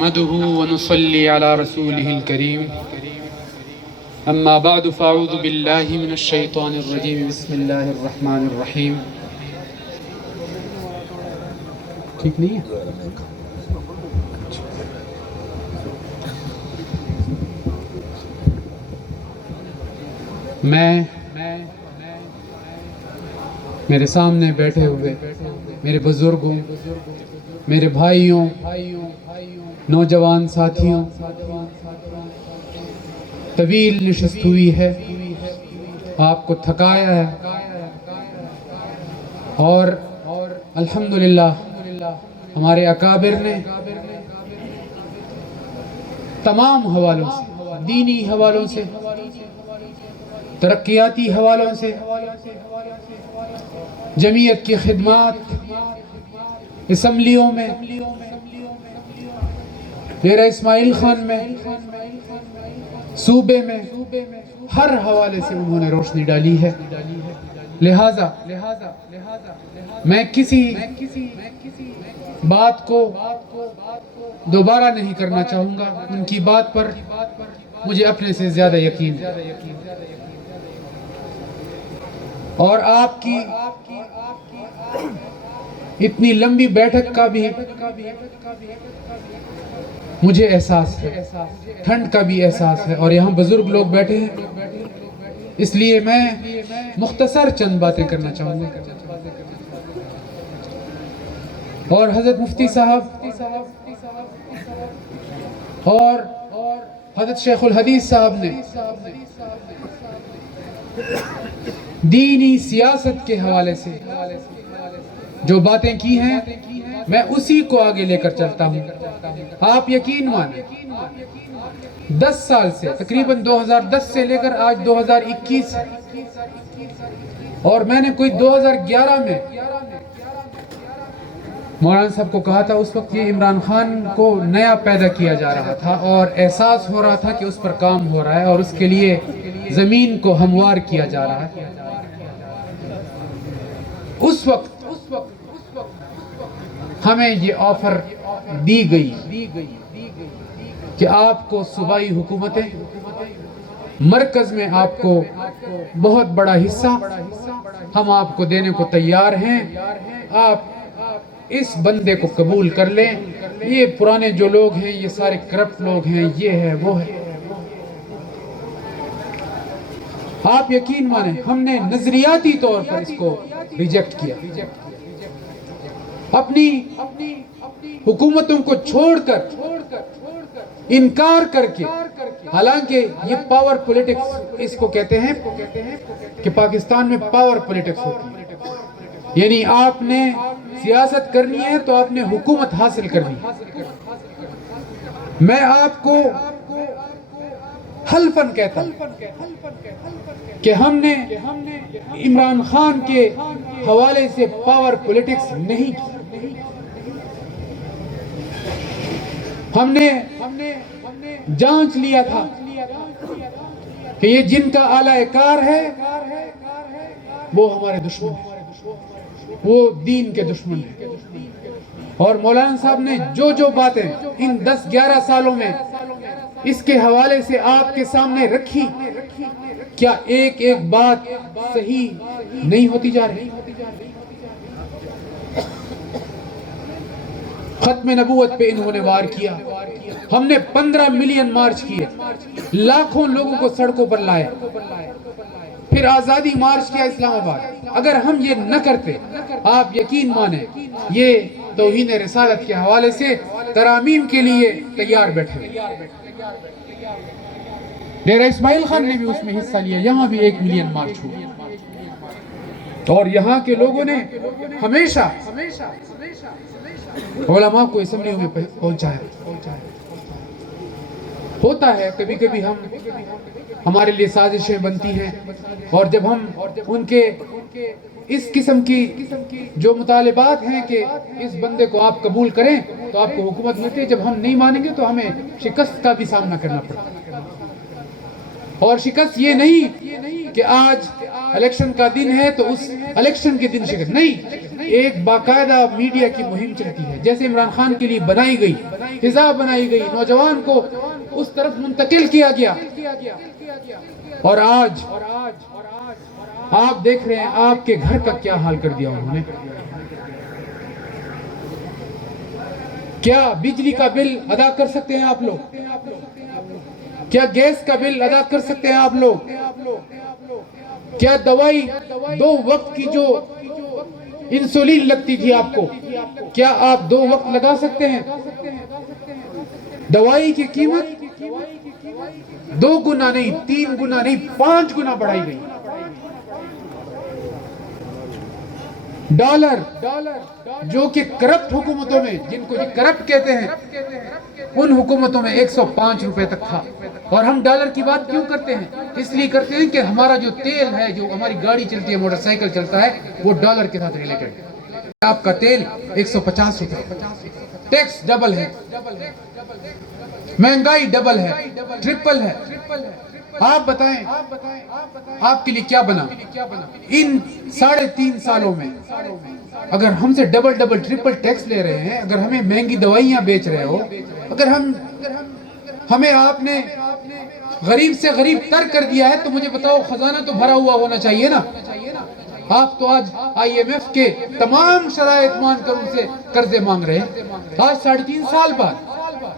نحمده ونصلي على رسوله الكريم اما بعد فاعوذ بالله من الشیطان الرجیم بسم اللہ الرحمن الرحیم. ٹھیک نہیں ہے؟ میں میرے سامنے بیٹھے ہوئے میرے بزرگوں، میرے بھائیوں، نوجوان ساتھیوں، طویل نشست ہوئی ہے، آپ کو تھکایا ہے، اور الحمدللہ ہمارے اکابر نے تمام حوالوں سے، دینی حوالوں سے، ترقیاتی حوالوں سے، جمعیت کی خدمات، اسمبلیوں میں، ڈیرہ اسماعیل خان میں، صوبے میں، ہر حوالے سے انہوں نے روشنی ڈالی ہے. لہٰذا میں کسی بات کو دوبارہ نہیں کرنا چاہوں گا. ان کی بات پر مجھے اپنے سے زیادہ یقین ہے، اور آپ کی اتنی لمبی بیٹھک کا بھی مجھے احساس ہے، ٹھنڈ کا بھی احساس ہے، اور یہاں بزرگ لوگ بیٹھے ہیں، اس لیے میں مختصر چند باتیں کرنا چاہوں گا. اور حضرت مفتی صاحب اور حضرت شیخ الحدیث صاحب نے دینی سیاست کے حوالے سے جو باتیں کی ہیں، میں اسی کو آگے لے کر چلتا ہوں. آپ یقین مانیں 10 سال سے، تقریباً 2010 سے لے کر آج 2021، اور میں نے کوئی 2011 میں مولانا صاحب کو کہا تھا، اس وقت یہ عمران خان کو نیا پیدا کیا جا رہا تھا اور احساس ہو رہا تھا کہ اس پر کام ہو رہا ہے اور اس کے لیے زمین کو ہموار کیا جا رہا ہے. اس وقت ہمیں یہ آفر دی گئی کہ آپ کو صوبائی حکومتیں، مرکز میں آپ کو بہت بڑا حصہ ہم آپ کو دینے کو تیار ہیں، آپ اس بندے کو قبول کر لیں. یہ پرانے جو لوگ ہیں، یہ سارے کرپٹ لوگ ہیں، یہ ہے وہ ہے. آپ یقین مانیں ہم نے نظریاتی طور پر اس کو ریجیکٹ کیا، اپنی حکومتوں کو چھوڑ کر، انکار کر کے. حالانکہ یہ پاور پولیٹکس اس کو کہتے ہیں کہ پاکستان میں پاور پولیٹکس ہوتی ہے، یعنی آپ نے سیاست کرنی ہے تو آپ نے حکومت حاصل کرنی ہے. میں آپ کو حلفاً کہتا ہوں کہ ہم نے عمران خان کے حوالے سے پاور پولیٹکس نہیں کی. ہم نے جانچ لیا تھا کہ یہ جن کا اعلی کار ہے وہ ہمارے دشمن ہیں، وہ دین کے دشمن ہیں. اور مولانا صاحب نے جو باتیں ان 10-11 سالوں میں اس کے حوالے سے آپ کے سامنے رکھی، کیا ایک ایک بات صحیح نہیں ہوتی جا رہی؟ ختم نبوت پہ انہوں نے وار کیا. ہم نے 15 ملین مارچ کیے، لاکھوں لوگوں کو سڑکوں پر لائے، پھر آزادی مارچ کیا اسلام آباد. اگر ہم یہ نہ کرتے، آپ یقین مانیں یہ توہین رسالت کے حوالے سے ترامیم کے لیے تیار بیٹھے. ڈیرہ اسماعیل خان نے بھی اس میں حصہ لیا، یہاں بھی 1 ملین مارچ ہوا، اور یہاں کے لوگوں نے ہمیشہ علماء کو اسمبلیوں میں پہنچایا. ہوتا ہے کبھی کبھی ہمارے لیے سازشیں بنتی ہیں، اور جب ہم ان کے اس قسم کی جو مطالبات ہیں کہ اس بندے کو آپ قبول کریں تو آپ کو حکومت ملتی ہے، جب ہم نہیں مانیں گے تو ہمیں شکست کا بھی سامنا کرنا پڑتا ہے. اور شکست یہ نہیں کہ آج الیکشن کا دن ہے تو اس الیکشن کے دن شکست نہیں، ایک باقاعدہ میڈیا کی مہم چلتی ہے، جیسے عمران خان کے لیے بنائی گئی، فضا بنائی گئی، نوجوان کو اس طرف منتقل کیا گیا، اور آج آپ دیکھ رہے ہیں آپ کے گھر کا کیا حال کر دیا انہوں نے۔ کیا بجلی کا بل ادا کر سکتے ہیں آپ لوگ؟ کیا گیس کا بل ادا کر سکتے ہیں آپ لوگ؟ کیا دوائی 2 وقت کی جو انسولین لگتی تھی آپ کو، کیا آپ 2 وقت لگا سکتے ہیں؟ دوائی کی قیمت 2 گنا نہیں، 3 گنا نہیں، 5 گنا بڑھائی گئی۔ ڈالر جو کہ کرپٹ حکومتوں میں، جن کو کرپٹ کہتے ہیں، ان حکومتوں میں 105 روپے تک تھا۔ اور ہم ڈالر کی بات کیوں کرتے ہیں؟ اس لیے کرتے ہیں کہ ہمارا جو تیل ہے، جو ہماری گاڑی چلتی ہے، موٹر سائیکل چلتا ہے، وہ ڈالر کے ساتھ ریلیٹڈ۔ آپ کا تیل 150 روپے، ٹیکس ڈبل ہے، مہنگائی ڈبل ہے، ٹرپل ہے۔ آپ بتائیں آپ کے لیے کیا بنا ان 3.5 سالوں میں؟ اگر ہم سے ڈبل ٹرپل ٹیکس لے رہے ہیں، اگر ہمیں مہنگی دوائیاں بیچ رہے ہو، اگر ہمیں آپ نے غریب سے غریب تر کر دیا ہے، تو مجھے بتاؤ خزانہ تو بھرا ہوا ہونا چاہیے نا۔ آپ تو آج IMF کے تمام شرائط مان کر ان سے قرضے مانگ رہے ہیں، آج 3.5 سال بعد،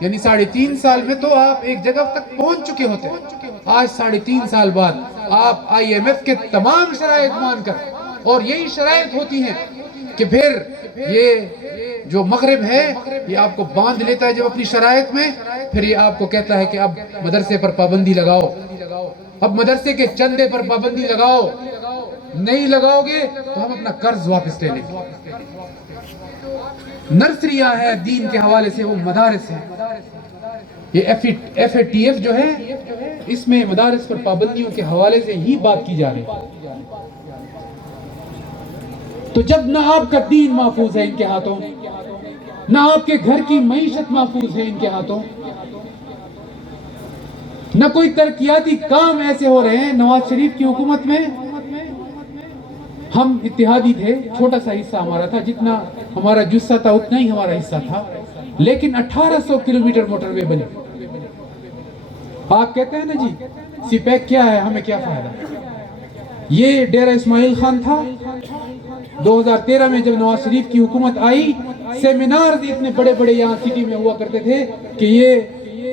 یعنی 3.5 سال میں تو آپ ایک جگہ تک پہنچ چکے ہوتے ہیں۔ آج 3.5 سال بعد آپ IMF کے تمام شرائط مان کر، اور یہی شرائط ہوتی ہیں کہ پھر یہ جو مغرب ہے یہ آپ کو باندھ لیتا ہے جب اپنی شرائط میں، پھر یہ آپ کو کہتا ہے کہ اب مدرسے پر پابندی لگاؤ، اب مدرسے کے چندے پر پابندی لگاؤ، نہیں لگاؤ گے تو ہم اپنا قرض واپس لے لیں گے۔ نرسریاں ہیں دین کے حوالے سے، وہ مدارس ہیں، یہ FATF جو ہے، اس میں مدارس پر پابندیوں کے حوالے سے ہی بات کی جا رہی ہے۔ تو جب نہ آپ کا دین محفوظ ہے ان کے ہاتھوں، نہ آپ کے گھر کی معیشت محفوظ ہے ان کے ہاتھوں، نہ کوئی ترقیاتی کام ایسے ہو رہے ہیں۔ نواز شریف کی حکومت میں ہم اتحادی تھے، چھوٹا سا حصہ ہمارا تھا، جتنا ہمارا جثہ تھا اتنا ہی ہمارا حصہ تھا، لیکن 1800 کلومیٹر موٹر وے بنی۔ آپ کہتے ہیں نا جی سی پیک کیا ہے، ہمیں کیا فائدہ؟ یہ ڈیرہ اسماعیل خان تھا۔ 2013 میں جب نواز شریف کی حکومت آئی، سیمینار اتنے بڑے بڑے یہاں سٹی میں ہوا کرتے تھے کہ یہ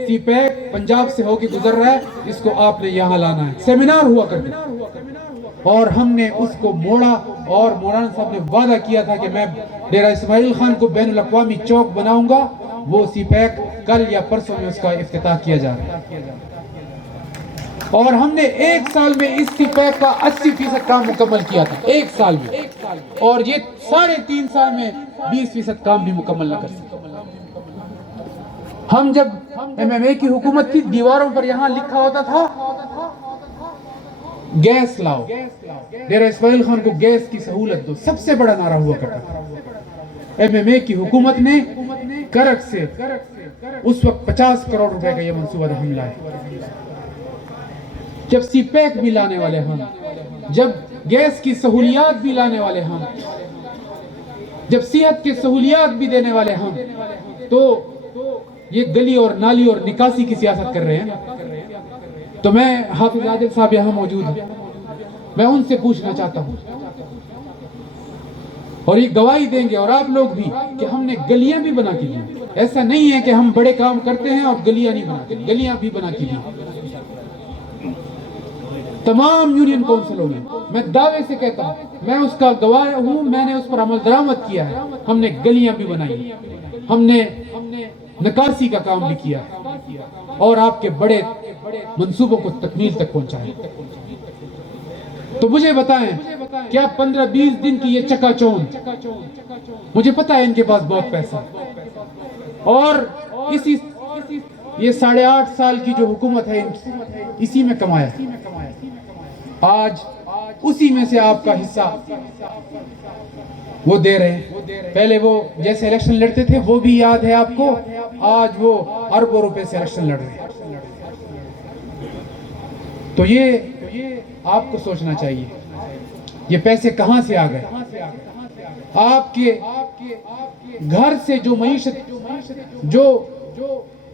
سی پیک پنجاب سے ہو کے گزر رہا ہے، اس کو آپ نے یہاں لانا ہے، سیمینار ہوا کرتے تھے۔ اور ہم نے اس کو موڑا، اور مولانا صاحب نے وعدہ کیا تھا کہ میں ڈیرہ اسماعیل خان کو بین الاقوامی چوک بناؤں گا۔ وہ سی پیک کل یا پرسوں میں اس کا افتتاح کیا جا رہا ہے، اور ہم نے 1 سال میں اس سی پیک کا 80% کام مکمل کیا تھا، 1 سال میں، اور یہ 3.5 سال میں 20% کام بھی مکمل نہ کر سکے۔ ہم جب MMA کی حکومت تھی، دیواروں پر یہاں لکھا ہوتا تھا گیس لاؤ، ڈیرہ اسماعیل خان کو گیس کی سہولت دو، سب سے بڑا نعرہ ہوا کرتا تھا۔ MMA کی حکومت نے کرک سے اس وقت 50 کروڑ روپے کا یہ منصوبہ ہم لائے۔ جب سی پیک بھی لانے والے ہم، جب گیس کی سہولیات بھی لانے والے ہم، جب صحت کی سہولیات بھی دینے والے ہم، تو یہ گلی اور نالی اور نکاسی کی سیاست کر رہے ہیں۔ تو میں حافظ عادل صاحب یہاں موجود ہیں، میں ان سے پوچھنا چاہتا ہوں، اور یہ گواہی دیں گے اور آپ لوگ بھی، کہ ہم نے گلیاں بھی بنا کے دی۔ ایسا نہیں ہے کہ ہم بڑے کام کرتے ہیں اور گلیاں نہیں بناتے، گلیاں بھی بنا کے دی۔ تمام یونین کونسلوں میں میں دعوے سے کہتا ہوں، میں اس کا گواہ ہوں، میں نے اس پر عمل درآمد کیا ہے۔ ہم نے گلیاں بھی بنائی، ہم نے نکاسی کا کام بھی کیا، اور آپ کے بڑے منصوبوں کو تکمیل تک پہنچائیں۔ تو مجھے بتائیں، کیا 15-20 دن کی یہ چکا چوند، مجھے پتا ہے ان کے پاس بہت پیسہ، اور یہ 8.5 سال کی جو حکومت ہے اسی میں کمایا، آج اسی میں سے آپ کا حصہ وہ دے رہے ہیں۔ پہلے وہ جیسے الیکشن لڑتے تھے وہ بھی یاد ہے آپ کو، آج وہ اربوں روپے سے الیکشن لڑ رہے ہیں۔ تو یہ آپ کو سوچنا چاہیے یہ پیسے کہاں سے آ گئے. آپ کے گھر سے جو معیشت جو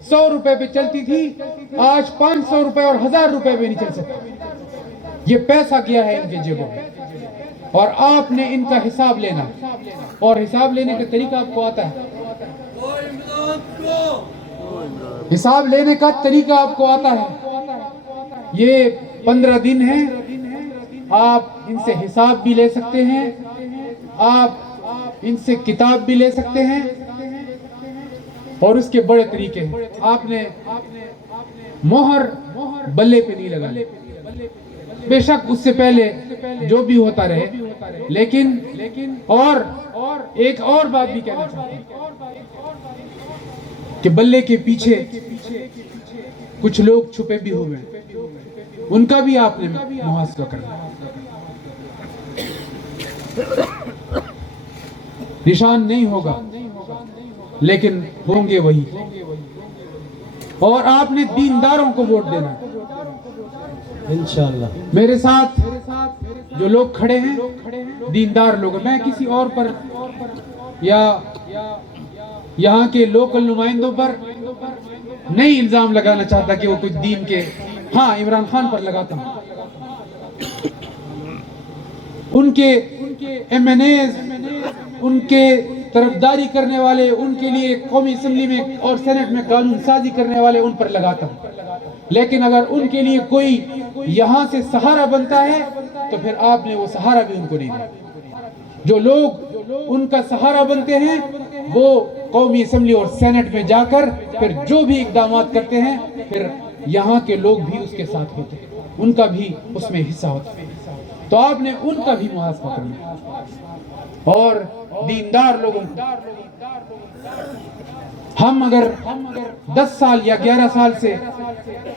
100 روپے پہ چلتی تھی آج 500 روپے اور 1000 روپے پہ نہیں چل سکتی. یہ پیسہ کیا ہے ان کے جیبوں میں اور آپ نے ان کا حساب لینا اور حساب لینے کا طریقہ آپ کو آتا ہے. حساب لینے کا طریقہ آپ کو آتا ہے. یہ 15 دن ہیں آپ ان سے حساب بھی لے سکتے ہیں آپ ان سے کتاب بھی لے سکتے ہیں اور اس کے بڑے طریقے ہیں. آپ نے مہر بلے پہ نہیں لگا بے شک اس سے پہلے جو بھی ہوتا رہے لیکن اور ایک اور بات بھی کہنا چاہتا ہوں کہ بلے کے پیچھے کچھ لوگ چھپے بھی ہوئے ہیں ان کا بھی آپ نے محاسبہ کرنا. نشان نہیں ہوگا لیکن ہوں گے وہی اور آپ نے دینداروں کو ووٹ دینا انشاءاللہ. میرے ساتھ جو لوگ کھڑے ہیں دیندار لوگ. میں کسی اور پر یا یہاں کے لوکل نمائندوں پر نہیں الزام لگانا چاہتا کہ وہ کچھ دین کے ہاں عمران خان پر لگاتا ہوں. ان کے ایم این ایز ان کے طرفداری کرنے والے ان کے لیے قومی اسمبلی میں اور سینٹ میں قانون سازی کرنے والے ان پر لگاتا ہوں. لیکن اگر ان کے لیے کوئی یہاں سے سہارا بنتا ہے تو پھر آپ نے وہ سہارا بھی ان کو نہیں دیا. جو لوگ ان کا سہارا بنتے ہیں وہ قومی اسمبلی اور سینٹ میں جا کر پھر جو بھی اقدامات کرتے ہیں پھر یہاں کے لوگ بھی اس کے ساتھ ہوتے ہیں ان کا بھی اس میں حصہ ہوتا ہے. تو آپ نے ان کا بھی محاسبہ کرنا اور دیندار لوگوں ہم اگر 10 سال یا 11 سال سے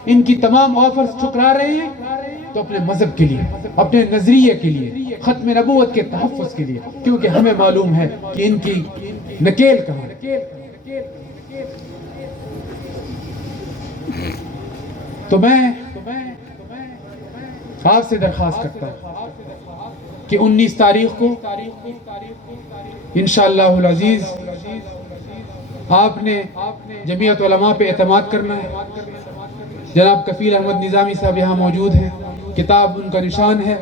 ان کی تمام آفرز ٹھکرا رہے ہیں تو اپنے مذہب کے لیے اپنے نظریے کے لیے ختم نبوت کے تحفظ کے لیے کیونکہ ہمیں معلوم ہے کہ ان کی نکیل کہاں ہے. تو میں آپ سے درخواست کرتا ہوں کہ 19 تاریخ کو انشاءاللہ العزیز آپ نے جمعیت علماء پہ اعتماد کرنا ہے. جناب کفیل احمد نظامی صاحب یہاں موجود ہیں کتاب ان کا نشان ہے.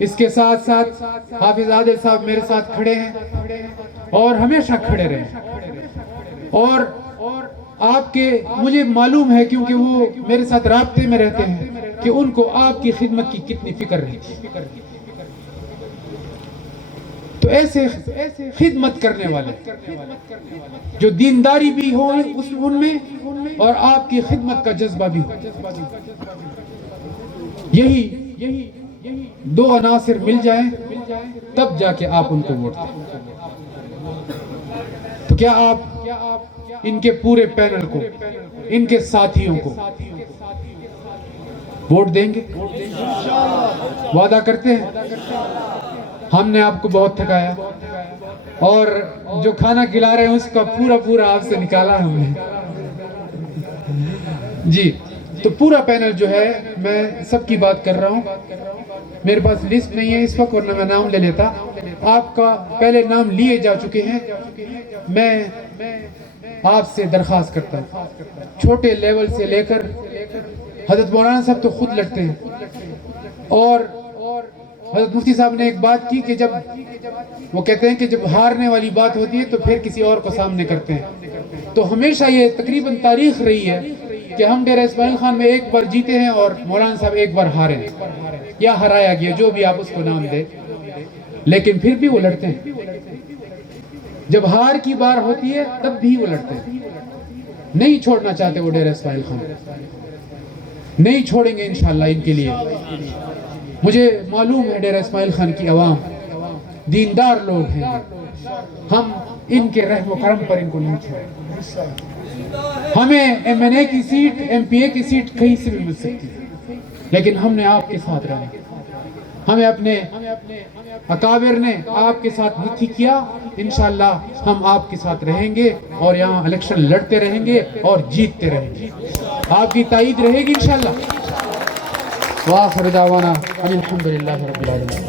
اس کے ساتھ ساتھ حافظ عادل صاحب میرے ساتھ کھڑے ہیں اور ہمیشہ کھڑے رہے اور آپ کے مجھے معلوم ہے کیونکہ وہ میرے ساتھ رابطے میں رہتے ہیں کہ ان کو آپ کی خدمت کی کتنی فکر رہی تھی. تو ایسے خدمت کرنے والے جو دینداری بھی ہو ان میں اور آپ کی خدمت کا جذبہ بھی ہو یہی 2 عناصر مل جائیں تب جا کے آپ ان کو ووٹ دیں. تو کیا آپ ان کے پورے پینل کو ان کے ساتھیوں کو ووٹ دیں گے؟ وعدہ کرتے ہیں. ہم نے آپ کو بہت تھکایا اور جو کھانا کھلا رہے ہیں اس کا پورا آپ سے نکالا ہم نے جی. تو پورا پینل جو ہے میں سب کی بات کر رہا ہوں. میرے پاس لسٹ نہیں ہے اس وقت ورنہ میں نام لے لیتا. آپ کا پہلے نام لیے جا چکے ہیں. میں آپ سے درخواست کرتا ہوں چھوٹے لیول سے لے کر حضرت مولانا صاحب تو خود لڑتے ہیں اور حضرت مفتی صاحب نے ایک بات کی کہ جب وہ کہتے ہیں کہ جب ہارنے والی بات ہوتی ہے تو پھر کسی اور کو سامنے کرتے ہیں. تو ہمیشہ یہ تقریباً تاریخ رہی ہے کہ ہم ڈیرہ اسماعیل خان میں ایک بار جیتے ہیں اور مولانا صاحب ایک بار ہارے ہیں یا ہرایا گیا جو بھی آپ اس کو نام دیں لیکن پھر بھی وہ لڑتے ہیں. جب ہار کی بار ہوتی ہے تب بھی وہ لڑتے ہیں. نہیں چھوڑنا چاہتے وہ ڈیرہ اسماعیل خان نہیں چھوڑیں گے انشاءاللہ ان کے لیے. مجھے معلوم ہے ڈیرہ اسماعیل خان کی عوام دیندار لوگ ہیں. ہم ان کے رحم و کرم پر ان کو نہیں چھوڑیں. ہمیں ایم این اے کی سیٹ ایم پی اے کی سیٹ کہیں سے بھی مل سکتی لیکن ہم نے آپ کے ساتھ رہا. ہمیں اپنے اکابر نے آپ کے ساتھ نہیں کیا. انشاءاللہ ہم آپ کے ساتھ رہیں گے اور یہاں الیکشن لڑتے رہیں گے اور جیتتے رہیں گے. آپ کی تائید رہے گی انشاءاللہ. وآخر دعوانا ان الحمدللہ رب العالمین۔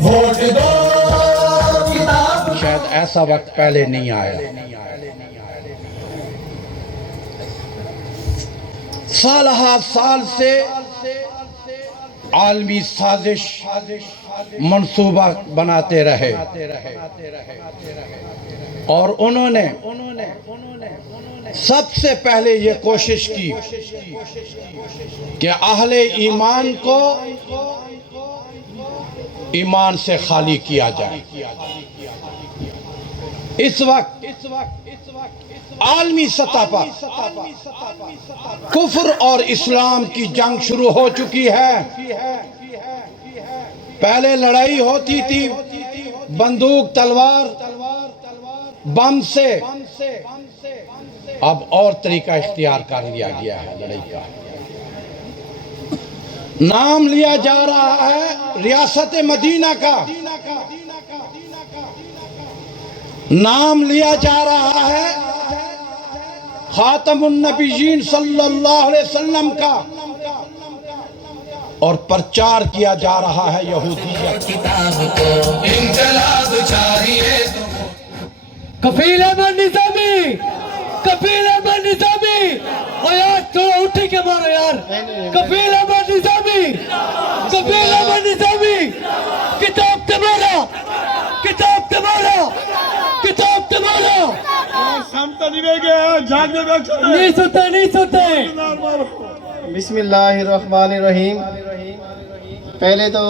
شاید ایسا وقت پہلے نہیں آیا، سالہ سال سے عالمی سازش منصوبہ بناتے رہے، اور انہوں نے سب سے پہلے یہ کوشش کی کہ اہل ایمان کو ایمان سے خالی کیا جائے۔ اس وقت عالمی سطح پر کفر اور اسلام کی جنگ شروع ہو چکی ہے۔ پہلے لڑائی ہوتی تھی بندوق تلوار بم سے، اب اور طریقہ اختیار کر لیا گیا ہے لڑائی کا۔ نام لیا جا رہا ہے ریاست مدینہ کا، نام لیا جا رہا ہے خاتم النبیین صلی اللہ علیہ وسلم کا، اور پرچار کیا جا رہا ہے یہودیت۔ کفیل احمد نظامی، کفیل احمد نظامی، اور یار تھوڑا اٹھے کے مارو یار، کفیل احمد نظامی، کفیل احمد نظامی، کتاب تمہارا، کتاب تمہارا، کتاب تمہارا، سامتا نہیں رہ گیا، جاگنے بیٹھا ہے۔ نہیں سوتے نہیں سوتے۔ بسم اللہ الرحمن الرحیم۔ پہلے تو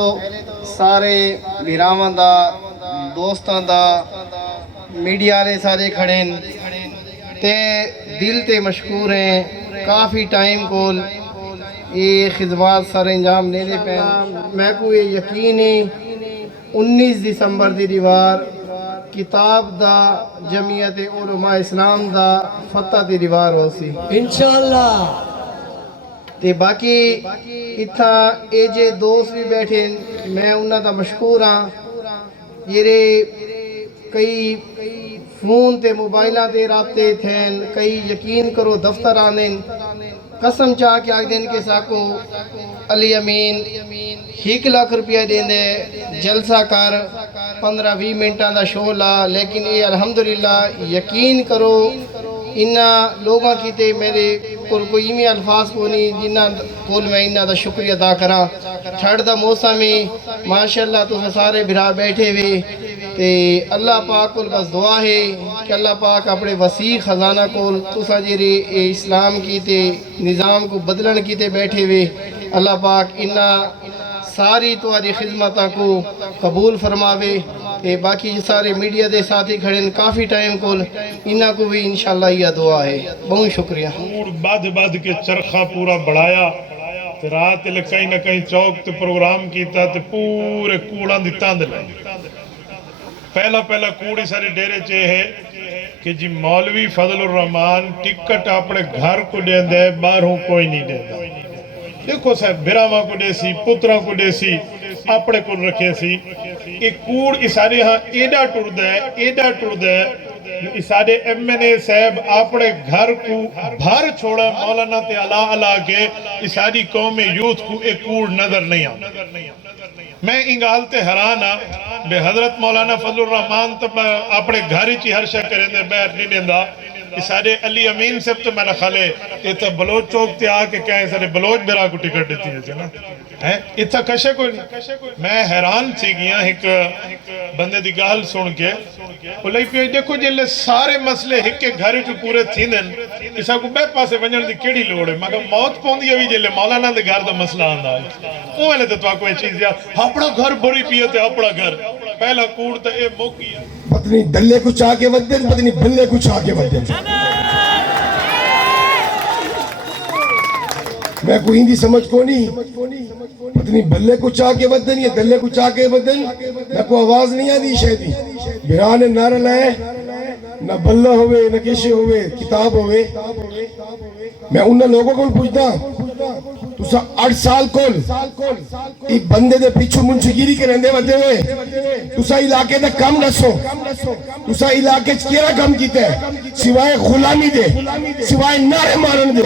سارے بھراواں دا، دوستاں دا، میڈیا والے سارے کھڑے تے دل تے مشکور ہیں، کافی ٹائم کول یہ خدمات سر انجام نہیں دے پے۔ میں کو یہ یقین ہے 19 دسمبر دی دیوار کتاب دا جمعیت علماء اسلام دا فتح دی دیوار ہو سی انشاءاللہ۔ تے باقی اتھا اے جے دوست بھی بیٹھے، میں انہاں دا مشکور ہاں۔ یہ کئی فون تے موبائلہ تے رابطے تھین، کئی یقین کرو دفتر آنے، قسم چاہ کے آگ دین کے ساکو علی امین 1 لاکھ روپیہ دین دے جلسہ کر 15-20 منٹاں دا شو لا، لیکن یہ الحمدللہ یقین کرو انہا لوگاں کی تے میرے کوئی ایمی الفاظ کو نہیں جنہاں کول میں انہا دا شکریہ ادا کرا۔ ٹھڑ دا موسمی ماشاءاللہ تو سارے بھرا بیٹھے ہوئے، تے اللہ پاک کول بس دعا ہے کہ اللہ پاک اپنے وسیع خزانہ کول تسا جیرے اسلام کی تے نظام کو بدلن کی تے بیٹھے ہوئے، اللہ پاک انہا ساری تمہاری خدمتوں کو قبول فرماوے۔ باقی سارے میڈیا دے ساتھی کھڑے ہیں کافی ٹائم کول، انہاں کو بھی انشاءاللہ یہ دعا ہے۔ بہت شکریہ۔ کوڑ باد کے چرخہ پورا بڑھایا، تے رات لے کہیں نہ کہیں چوک تے پروگرام کیتا تے پورے کوڑاں دی تاند لائیں۔ پہلا کوڑی سارے ڈیرے چے ہے کہ جی مولوی فضل الرحمان ٹکٹ اپنے گھر کو دین دے، باہروں کوئی نہیں دے دا۔ دیکھو صاحب براواں کو دے سی، پتراں کو دے سی، اپنے کو رکھے سی۔ ایک کوڑ اسارے ہاں ایڈا ٹر دے، اسارے ایم این اے صاحب اپنے گھر کو بھر چھوڑا مولانا تے علا کے، اساری قوم یوتھ کو ایک کوڑ نظر نہیں آ۔ میں انگالتے حیران ہاں بے حضرت مولانا فضل الرحمان تو اپنے گھر ہی ہر شے کریں دے بیٹھ نہیں دیندہ۔ سارے علی امین سے تو میں نے خالے یہ بلوچ چوک تے آکے کہیں سارے بلوچ برا کو ٹکٹ دیتی ہے نا، اتھا کشے کوئی نہیں۔ میں حیران تھی گیا ایک بندے دی گال سن کے، بولائی پہ دیکھو جلے سارے مسئلے ایک کے گھر جو پورے تھی دن، اسا کو بے پاسے ونجن دی کیڑی لوڑ ہے، مگر موت پوندی ہوئی جلے مولانا دے گھر دا مسئلہ آندہ ہے۔ وہ میں نے تو آپ کو یہ چیز دیا، اپنا گھر بری پیے تھے، اپنا گھر پہلا کوڑ تا اے موکی ہے۔ پتنی دلے کو چاہ کے ودن، پتنی بلے کو چاہ کے ودن۔ میں کوئی ہندی سمجھ کو نہیں، پتنی بلے کو چاہ کے ودن یا دلے کو چاہ کے ودن، میں کو آواز نہیں آدھی شہدی بھرانے نعرہ لائے، نہ بلہ ہوئے نہ کشے ہوئے کتاب ہوئے۔ میں انہاں لوگوں کو پوچھتا تُسا 8 سال کول ایک بندے دے پیچھو منشگیری کے رہندے ودے ہوئے، تُسا علاقے دے کم نسو، تُسا علاقے چکیرہ کم کیتے سوائے غلامی دے، سوائے نعرے مارن دے۔